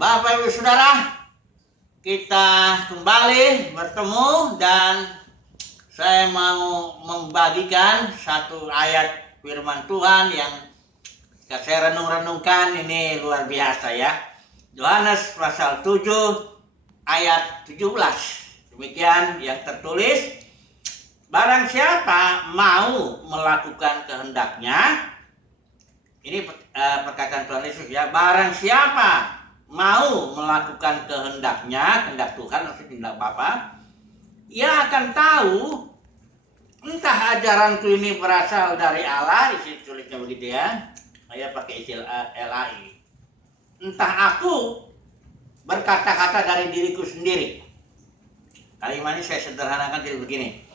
Bapak Ibu Saudara, kita kembali bertemu dan saya mau membagikan satu ayat firman Tuhan yang saya renung-renungkan. Ini luar biasa ya. Yohanes pasal 7 ayat 17. Demikian yang tertulis, barang siapa mau melakukan kehendaknya, ini perkataan Tuhan Yesus ya, barang siapa mau melakukan kehendaknya, kehendak Tuhan maksudnya kehendak Bapa, ia akan tahu entah ajaranku ini berasal dari Allah, di sini tulisnya begitu ya. Saya pakai istilah LAI. Entah aku berkata-kata dari diriku sendiri. Kalimat ini saya sederhanakan jadi begini.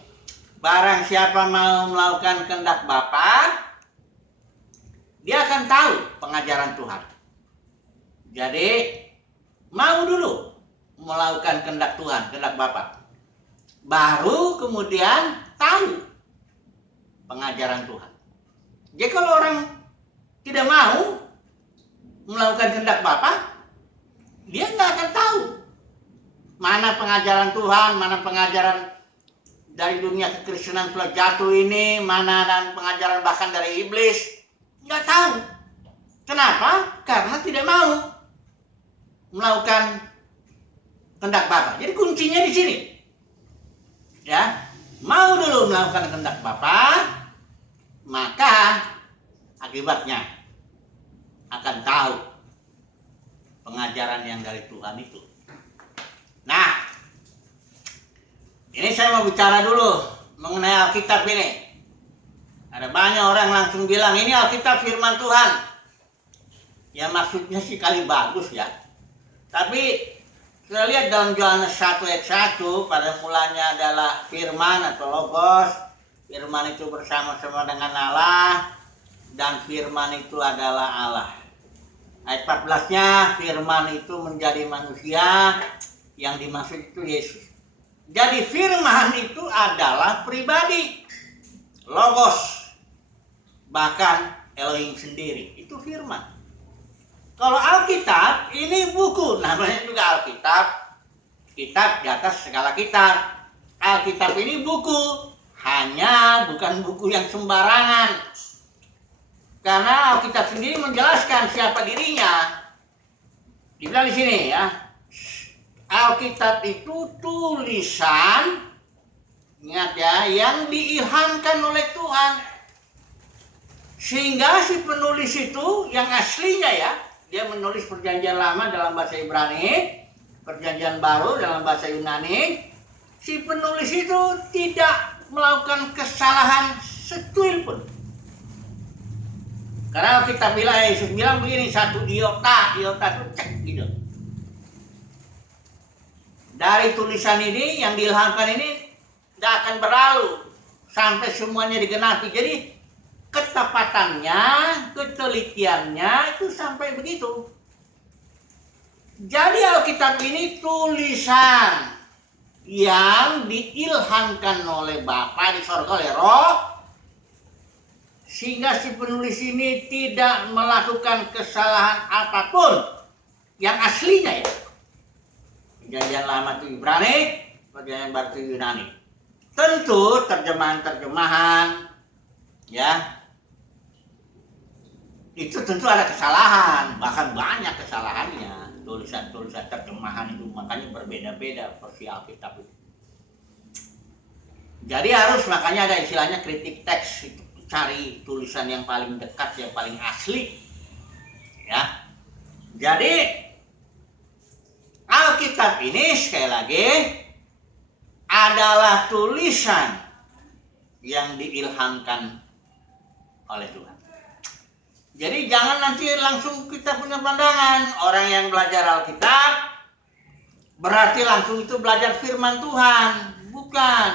Barang siapa mau melakukan kehendak Bapa, dia akan tahu pengajaran Tuhan. Jadi mau dulu melakukan kehendak Tuhan, kehendak Bapa, baru kemudian tahu pengajaran Tuhan. Jadi kalau orang tidak mau melakukan kehendak Bapa, dia nggak akan tahu mana pengajaran Tuhan, mana pengajaran dari dunia kekristenan telah jatuh ini, mana dan pengajaran bahkan dari iblis. Nggak tahu. Kenapa? Karena tidak mau melakukan kehendak Bapa. Jadi kuncinya di sini. Ya, mau dulu melakukan kehendak Bapa, maka akibatnya akan tahu pengajaran yang dari Tuhan itu. Nah, ini saya mau bicara dulu mengenai Alkitab ini. Ada banyak orang langsung bilang ini Alkitab firman Tuhan. Ya maksudnya sih kali bagus ya. Tapi kita lihat dalam Yohanes 1 ayat 1, pada mulanya adalah firman atau logos. Firman itu bersama-sama dengan Allah, dan firman itu adalah Allah. Ayat 14-nya, firman itu menjadi manusia, yang dimaksud itu Yesus. Jadi firman itu adalah pribadi, logos, bahkan Elohim sendiri, itu firman. Kalau Alkitab ini buku, namanya juga Alkitab, kitab di atas segala kitab. Alkitab ini buku, hanya bukan buku yang sembarangan. Karena Alkitab sendiri menjelaskan siapa dirinya. Dibilang di sini ya, Alkitab itu tulisan, ingat ya, yang diilhamkan oleh Tuhan. Sehingga si penulis itu yang aslinya ya, dia menulis perjanjian lama dalam bahasa Ibrani, perjanjian baru dalam bahasa Yunani. Si penulis itu tidak melakukan kesalahan setuil pun. Karena kita bilang, Yesus bilang begini, satu iota itu cek gitu. Dari tulisan ini yang diilhamkan ini tidak akan berlalu sampai semuanya digenapi. Jadi ketepatannya, ketelitiannya itu sampai begitu. Jadi Alkitab ini tulisan yang diilhamkan oleh Bapa di sorga, oleh Roh, sehingga si penulis ini tidak melakukan kesalahan apapun yang aslinya ya. Perjanjian lama itu Ibrani, perjanjian baru itu Yunani. Tentu terjemahan-terjemahan ya, itu tentu ada kesalahan, bahkan banyak kesalahannya. Tulisan-tulisan terjemahan itu makanya berbeda-beda versi Alkitab itu. Jadi harus, makanya ada istilahnya kritik teks, itu cari tulisan yang paling dekat, yang paling asli. Ya. Jadi Alkitab ini sekali lagi adalah tulisan yang diilhamkan oleh Tuhan. Jadi jangan nanti langsung kita punya pandangan orang yang belajar Alkitab berarti langsung itu belajar firman Tuhan. Bukan.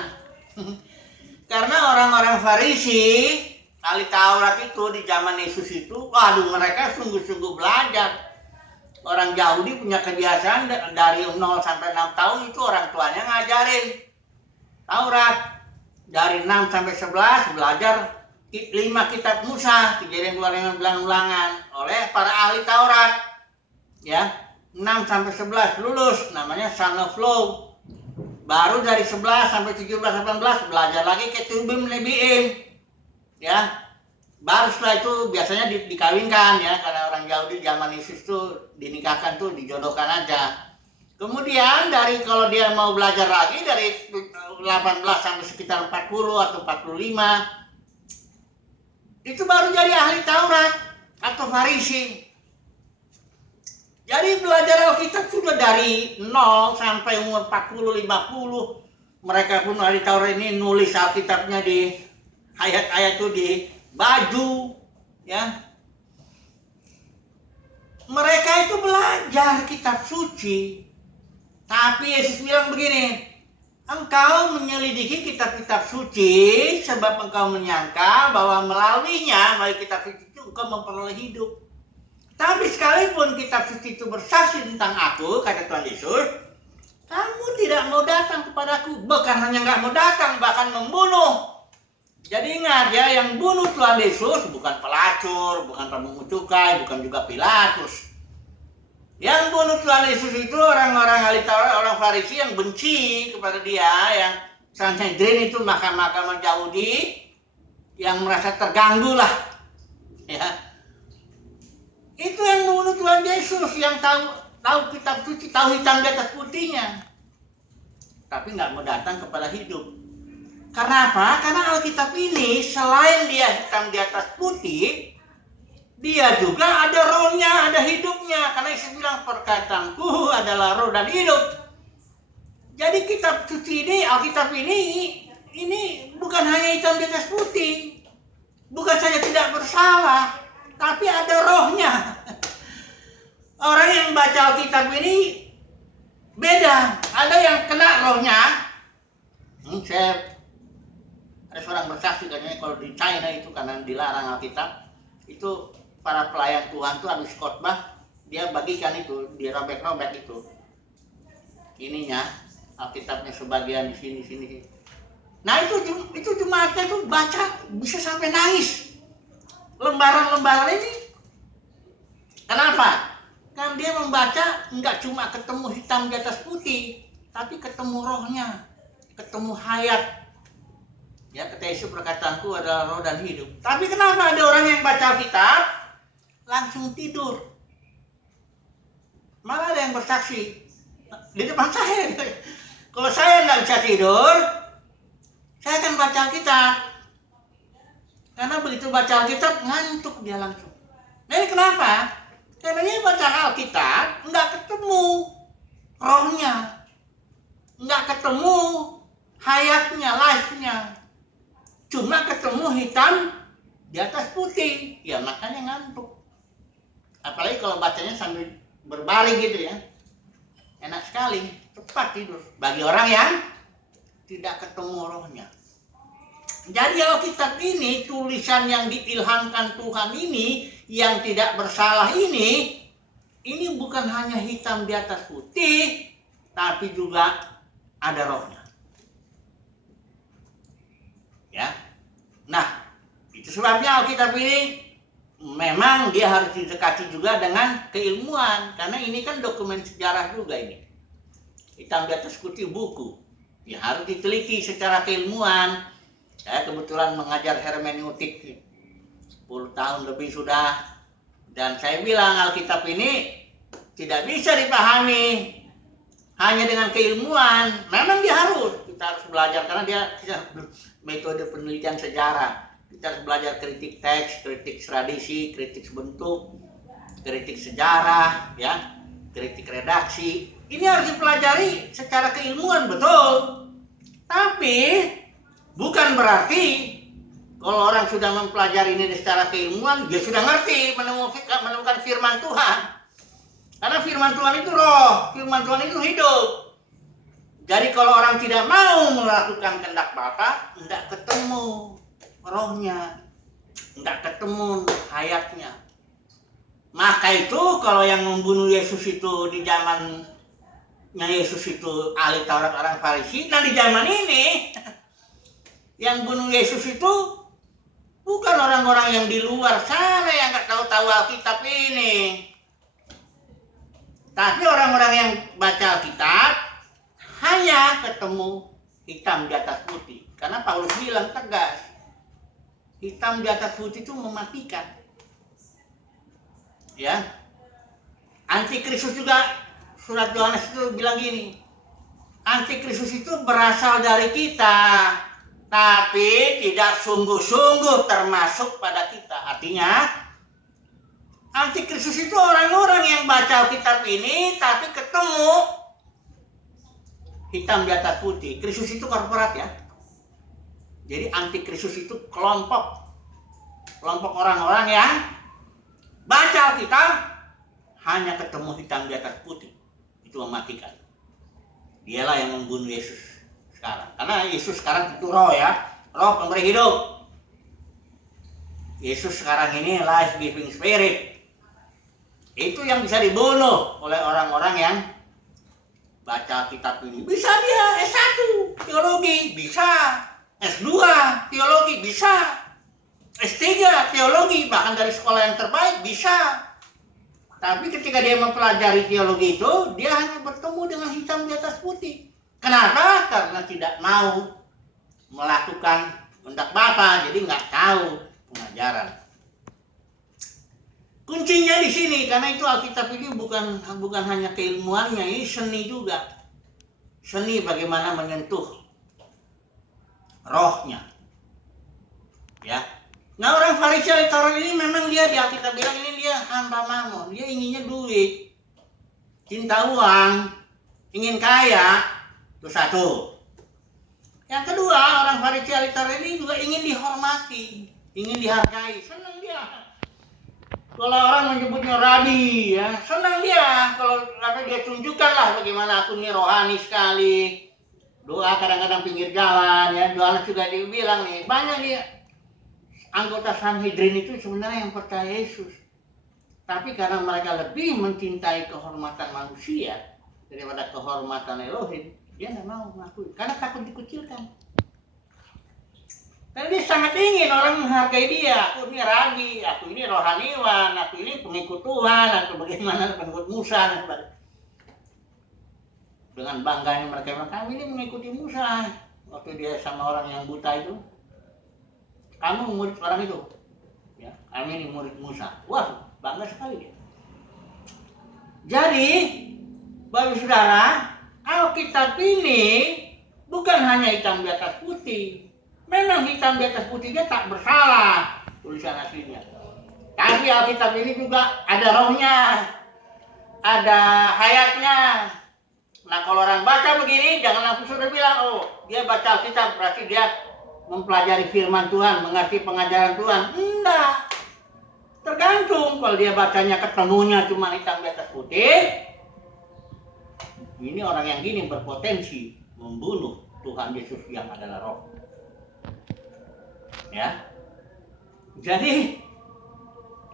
Karena orang-orang Farisi, ahli Taurat itu di zaman Yesus itu, waduh, mereka sungguh-sungguh belajar. Orang Yahudi punya kebiasaan dari 0 sampai 6 tahun itu orang tuanya ngajarin Taurat. Dari 6 sampai 11 belajar 5 kitab Musa, Kejadian, Keluaran, Bilangan, Ulangan oleh para ahli Taurat. Ya. 6 sampai 11 lulus, namanya son of law. Baru dari 11 sampai 17 18 belajar lagi ketubim lebiim. Ya. Baru setelah itu biasanya dikawinkan ya, karena orang Yahudi zaman Yesus tuh dinikahkan tuh dijodohkan aja. Kemudian dari kalau dia mau belajar lagi dari 18 sampai sekitar 40 atau 45 itu baru jadi ahli Taurat atau Farisi. Jadi belajar Alkitab sudah dari 0 sampai umur 40 50. Mereka pun ahli Taurat ini nulis Alkitabnya di ayat-ayat itu di baju ya. Mereka itu belajar kitab suci. Tapi Yesus bilang begini, engkau menyelidiki kitab-kitab suci sebab engkau menyangka bahwa melalui kitab suci itu engkau memperoleh hidup. Tapi sekalipun kitab suci itu bersaksi tentang aku, kata Tuhan Yesus, kamu tidak mau datang kepadaku. Bukan hanya nggak mau datang, bahkan membunuh. Jadi ingat ya, yang bunuh Tuhan Yesus bukan pelacur, bukan pemungut cukai, bukan juga Pilatus. Yang bunuh Tuhan Yesus itu orang-orang ahli Taurat, orang Farisi yang benci kepada dia, yang Sanhedrin itu mahkamah Yahudi, yang merasa terganggu lah. Ya. Itu yang membunuh Tuhan Yesus, yang tahu kitab suci, tahu hitam di atas putihnya. Tapi nggak mau datang kepada hidup. Karena apa? Karena Alkitab ini selain dia hitam di atas putih, dia juga ada rohnya, ada hidupnya. Karena Yesus bilang perkataanku adalah roh dan hidup. Jadi kitab suci ini, Alkitab ini bukan hanya hitam di atas putih. Bukan saja tidak bersalah, tapi ada rohnya. Orang yang baca Alkitab ini beda. Ada yang kena rohnya. Ada seorang bersaksi katanya kalau di China itu karena dilarang Alkitab, itu para pelayan Tuhan tuh habis khotbah dia bagikan itu, dirobek-robek itu ininya Alkitabnya sebagian di sini. Nah itu jemaatnya tuh baca bisa sampai nangis lembaran-lembaran ini. Kenapa? Kan dia membaca nggak cuma ketemu hitam di atas putih, tapi ketemu rohnya, ketemu hayat. Ya, kata Yesus perkataanku adalah roh dan hidup. Tapi kenapa ada orang yang baca Alkitab langsung tidur? Malah ada yang bersaksi di depan saya. Kalau saya nggak bisa tidur, saya akan baca Alkitab. Karena begitu baca Alkitab ngantuk dia langsung. Nah ini kenapa? Karena dia baca Alkitab nggak ketemu rohnya, nggak ketemu hayatnya, life-nya. Cuma ketemu hitam di atas putih, ya makanya ngantuk. Apalagi kalau bacanya sambil berbaring gitu ya, enak sekali, cepat tidur. Bagi orang yang tidak ketemu rohnya. Jadi Alkitab ini, tulisan yang diilhamkan Tuhan ini, yang tidak bersalah ini bukan hanya hitam di atas putih, tapi juga ada rohnya. Ya. Nah, itu sebabnya Alkitab ini memang dia harus didekati juga dengan keilmuan, karena ini kan dokumen sejarah juga ini. Hitam di atas putih buku. Ya harus diteliti secara keilmuan. Saya kebetulan mengajar hermeneutik 10 tahun lebih sudah, dan saya bilang Alkitab ini tidak bisa dipahami hanya dengan keilmuan. Memang dia kita harus belajar karena dia metode penelitian sejarah. Kita harus belajar kritik teks, kritik tradisi, kritik bentuk, kritik sejarah, ya, kritik redaksi. Ini harus dipelajari secara keilmuan, betul. Tapi bukan berarti kalau orang sudah mempelajari ini secara keilmuan, dia sudah ngerti menemukan firman Tuhan. Karena firman Tuhan itu roh, firman Tuhan itu hidup. Jadi kalau orang tidak mau melakukan kehendak Bapa, tidak ketemu rohnya, tidak ketemu hayatnya. Maka itu kalau yang membunuh Yesus itu di zamannya Yesus itu ahli Taurat orang Farisi, nah di zaman ini yang bunuh Yesus itu bukan orang-orang yang di luar sana yang nggak tahu Alkitab ini, Tapi orang-orang yang baca Alkitab hanya ketemu hitam di atas putih. Karena Paulus bilang tegas, hitam di atas putih itu mematikan. Ya, Antikristus juga, surat Yohanes itu bilang gini, Antikristus itu berasal dari kita, tapi tidak sungguh-sungguh termasuk pada kita. Artinya, Antikristus itu orang-orang yang baca Alkitab ini, tapi ketemu hitam di atas putih. Kristus itu korporat ya. Jadi Antikristus itu kelompok orang-orang yang baca Alkitab, hanya ketemu hitam di atas putih. Itu mematikan. Dialah yang membunuh Yesus sekarang. Karena Yesus sekarang itu roh ya. Roh pemberi hidup. Yesus sekarang ini life giving spirit. Itu yang bisa dibunuh oleh orang-orang yang baca kitab ini. Bisa dia S1 teologi, bisa. S2 teologi, bisa. S3 teologi, bahkan dari sekolah yang terbaik, bisa. Tapi ketika dia mempelajari teologi itu, dia hanya bertemu dengan hitam di atas putih. Kenapa? Karena tidak mau melakukan kehendak Bapa, jadi nggak tahu pengajaran. Kuncinya di sini, karena itu Alkitab ini bukan hanya keilmuannya, ini seni juga. Seni bagaimana menyentuh rohnya. Ya. Nah, orang Farisi Taurat ini memang dia di Alkitab bilang ini dia hamba mamon, dia inginnya duit, cinta uang, ingin kaya, itu satu. Yang kedua, orang Farisi Taurat ini juga ingin dihormati, ingin dihargai, senang dia. Kalau orang menyebutnya rabi, ya senang dia. Kalau dia tunjukkan lah bagaimana aku ini rohani sekali. Doa kadang-kadang pinggir jalan, ya. Yohanes juga dibilang nih, banyak dia. Anggota Sanhedrin itu sebenarnya yang percaya Yesus. Tapi karena mereka lebih mencintai kehormatan manusia daripada kehormatan Elohim, dia tidak mau mengakui. Karena takut dikucilkan. Dan dia sangat ingin orang menghargai dia. Aku ini rabi, aku ini rohaniwan, aku ini pengikut Tuhan, atau bagaimana pengikut Musa, dan sebagainya. Dengan bangganya mereka bilang, kami ini mengikuti Musa. Waktu dia sama orang yang buta itu, kamu murid orang itu, ya, kami ini murid Musa. Wah, bangga sekali dia. Jadi, Bapak Saudara, Alkitab ini bukan hanya hitam di atas putih. Memang hitam di atas putihnya tak bersalah tulisan aslinya. Tapi Alkitab ini juga ada rohnya, ada hayatnya. Nah, kalau orang baca begini, jangan langsung sudah bilang, oh, dia baca Alkitab berarti dia mempelajari firman Tuhan, mengerti pengajaran Tuhan. Enggak. Tergantung, kalau dia bacanya ketemunya cuma hitam di atas putih, ini orang yang gini berpotensi membunuh Tuhan Yesus yang adalah roh. Ya. Jadi,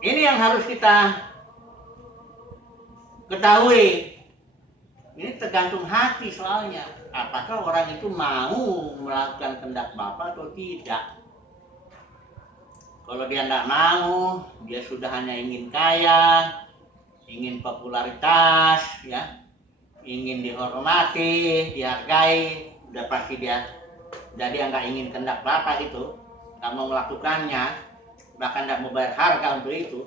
ini yang harus kita ketahui. Ini tergantung hati soalnya. Apakah orang itu mau melakukan kehendak Bapa atau tidak. Kalau dia tidak mau, dia sudah hanya ingin kaya, ingin popularitas, ya, ingin dihormati, dihargai, udah pasti dia nggak ingin kehendak Bapa itu, nggak mau melakukannya, bahkan tidak mau bayar harga untuk itu.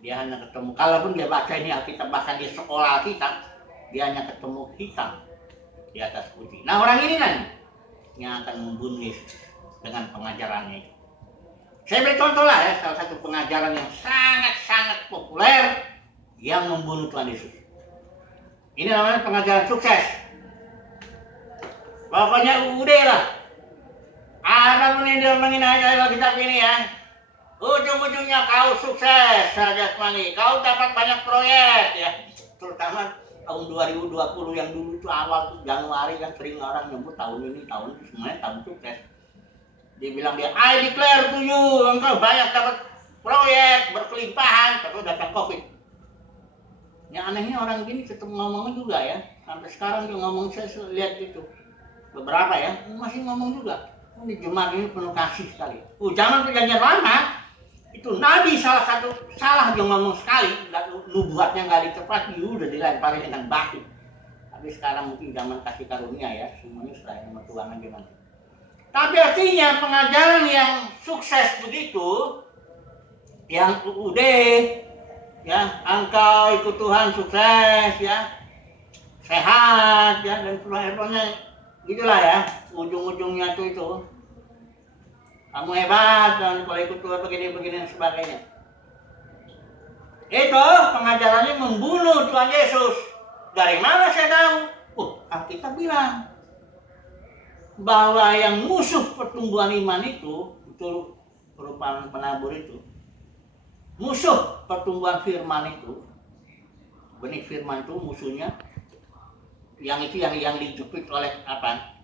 Dia hanya ketemu, kalaupun dia baca ini Alkitab, bahkan dia sekolah Alkitab, dia hanya ketemu hitam di atas putih. Nah, orang ini kan yang akan membunuh Yesus dengan pengajarannya itu. Saya beri contoh lah ya, salah satu pengajaran yang sangat-sangat populer yang membunuh Tuhan Yesus. Ini namanya pengajaran sukses. Pokoknya udah lah. Apapun yang diomongin ayat Alkitab ini ya, ujung-ujungnya kau sukses secara jasmani, kau dapat banyak proyek ya, terutama tahun 2020 yang dulu itu awal tuh Januari kan sering orang nyebut tahun ini semuanya tahun sukses. Dia bilang dia, I declare to you, engkau banyak dapat proyek berkelimpahan, tapi datang COVID. Yang anehnya orang gini tetap ngomong juga ya, sampai sekarang dia ngomong, saya lihat gitu beberapa ya masih ngomong juga. Ini jemaat ini penuh kasih sekali. Zaman perjanjian lama Itu Nabi salah dia ngomong sekali, nubuatnya nggak ditepati, udah dilemparin dengan batu. Tapi sekarang mungkin zaman kasih karunia ya, semuanya sudah sama Tuhan gimana. Tapi artinya pengajaran yang sukses begitu, yang UUD, ya, engkau ikut Tuhan sukses, ya, sehat, ya, dan sebagainya, gitulah ya, ujung-ujungnya itu. Kamu hebat, dan kalau ikut Tuhan begini-begini dan sebagainya. Itu pengajarannya membunuh Tuhan Yesus. Dari mana saya tahu? Alkitab bilang bahwa yang musuh pertumbuhan iman itu merupakan penabur itu. Musuh pertumbuhan firman itu, benih firman itu musuhnya, yang dijepit oleh apa?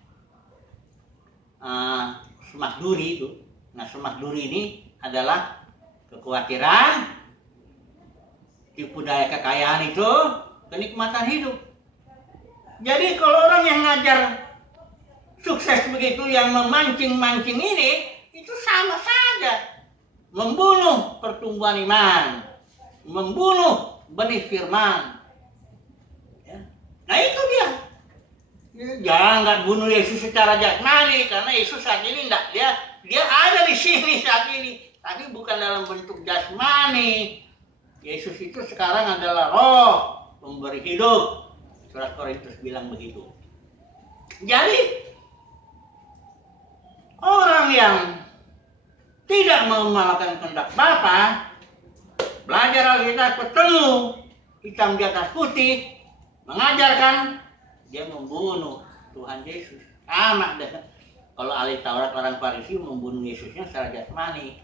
Semak duri itu. Nah, semak duri ini adalah kekhawatiran, tipu daya kekayaan itu, kenikmatan hidup. Jadi kalau orang yang ngajar sukses begitu, yang memancing-mancing ini, itu sama saja membunuh pertumbuhan iman, membunuh benih firman. Ya. Nah itu dia. Jangan bunuh Yesus secara jasmani, karena Yesus saat ini enggak, dia ada di sini saat ini, tapi bukan dalam bentuk jasmani. Yesus itu sekarang adalah roh pemberi hidup. Surat Korintus bilang begitu. Jadi orang yang tidak mau melakukan kehendak Bapa, belajar Alkitab, ketemu hitam di atas putih, mengajarkan, dia membunuh Tuhan Yesus. Sama deh. Kalau ahli Taurat orang Farisi membunuh Yesusnya secara jasmani.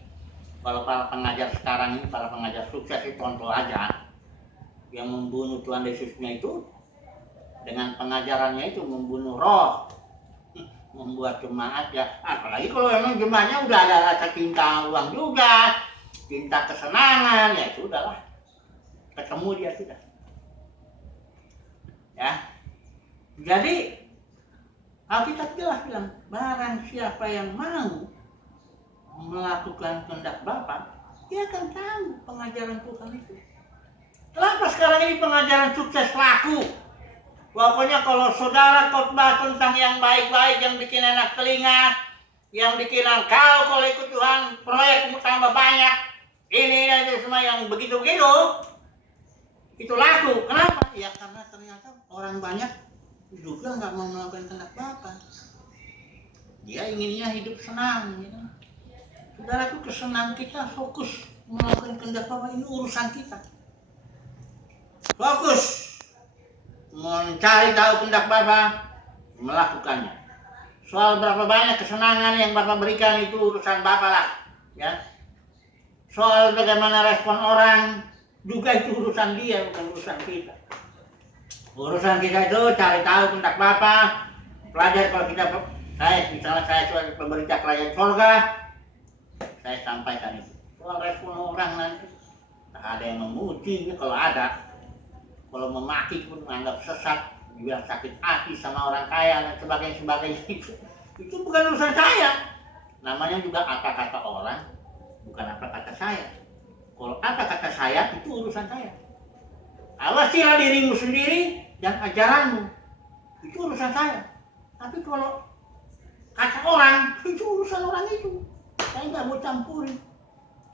Kalau para pengajar sekarang ini, para pengajar sukses itu contoh aja. Yang membunuh Tuhan Yesusnya itu dengan pengajarannya itu membunuh roh, membuat jemaat ya. Apalagi kalau memang jemaatnya udah ada rasa cinta uang juga, cinta kesenangan, ya sudahlah. Ketemu dia sudah. Ya. Jadi Alkitab jelas bilang, barang siapa yang mau melakukan kehendak Bapa, dia akan tahu pengajaran Tuhan itu. Kenapa sekarang ini pengajaran sukses laku? Pokoknya kalau saudara khotbah tentang yang baik-baik, yang bikin enak telinga, yang bikin engkau kalau ikut Tuhan, proyekmu tambah banyak, ini aja semua yang begitu-begitu, itu laku. Kenapa? Ya karena ternyata orang banyak juga nggak mau melakukan kehendak Bapa. Dia inginnya hidup senang. Ya. Saudaraku, kesenangan kita fokus melakukan kehendak Bapa, ini urusan kita. Fokus mencari tahu kehendak Bapa, melakukannya. Soal berapa banyak kesenangan yang Bapa berikan itu urusan Bapa lah, ya. Soal bagaimana respon orang juga itu urusan dia, bukan urusan kita. Urusan kita itu cari tahu kehendak Bapa, pelajar. Kalau kita, saya sebagai pemberita kerajaan surga, saya sampaikan itu. Soal respon orang nanti, tak ada yang memuji, kalau ada. Kalau memaki pun menganggap sesat, dibilang sakit hati sama orang kaya dan sebagainya itu bukan urusan saya. Namanya juga apa kata orang, bukan apa kata saya. Kalau apa kata saya itu urusan saya. Awasilah dirimu sendiri dan ajaranmu, itu urusan saya. Tapi kalau kata orang itu urusan orang itu, saya nggak mau campuri.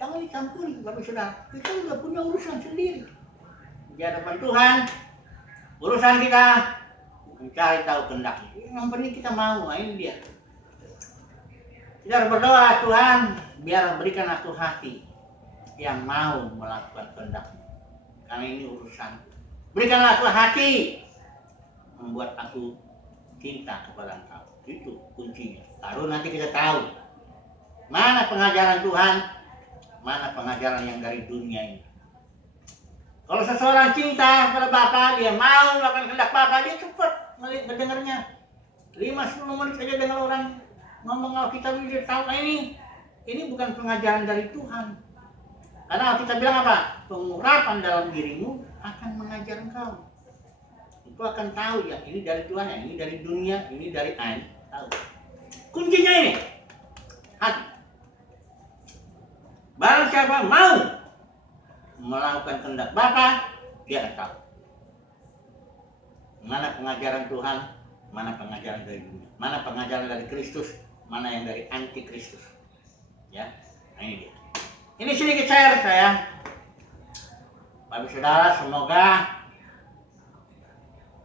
Jangan dicampuri, tapi sudah kita udah punya urusan sendiri. Di hadapan Tuhan, urusan kita mencari tahu kehendak. Yang penting kita mau, ini dia. Kita harus berdoa, Tuhan, biar berikan aku hati yang mau melakukan kehendak-Mu. Karena ini urusan. Berikanlah aku hati membuat aku cinta kepada Engkau. Itu kuncinya. Baru nanti kita tahu mana pengajaran Tuhan, mana pengajaran yang dari dunia ini. Kalau seseorang cinta kepada Bapa, dia mau melakukan kehendak Bapa, dia cepat mendengarnya. 5-10 menit saja dengar orang ngomong Alkitab, dia tahu ini bukan pengajaran dari Tuhan. Karena Alkitab bilang apa? Pengurapan dalam dirimu akan mengajar engkau. Itu akan tahu ya, ini dari Tuhan, ya, ini dari dunia, ini dari air. Tahu. Kuncinya ini, hati. Barang siapa mau melakukan kehendak Bapa, dia akan tahu mana pengajaran Tuhan, mana pengajaran dari dunia, mana pengajaran dari Kristus, mana yang dari anti Kristus. Ya, nah ini dia. Ini sedikit share saya. Bapak saudara, semoga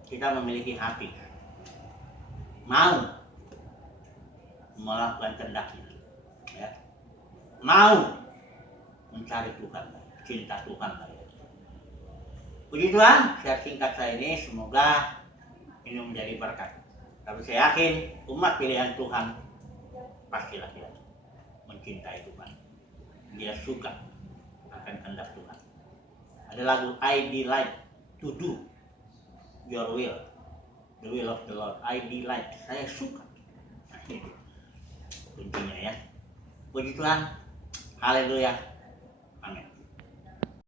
kita memiliki hati mau melakukan kehendaknya, ya. Mau mencari Tuhan, cinta Tuhan. Puji Tuhan, share singkat saya ini semoga ini menjadi berkat. Tapi saya yakin umat pilihan Tuhan pasti laki-laki mencintai Tuhan. Dia suka akan kehendak Tuhan. Ada lagu I delight to do your will, the will of the Lord. I delight, saya suka. Nah, itu kuncinya ya. Puji Tuhan, haleluya.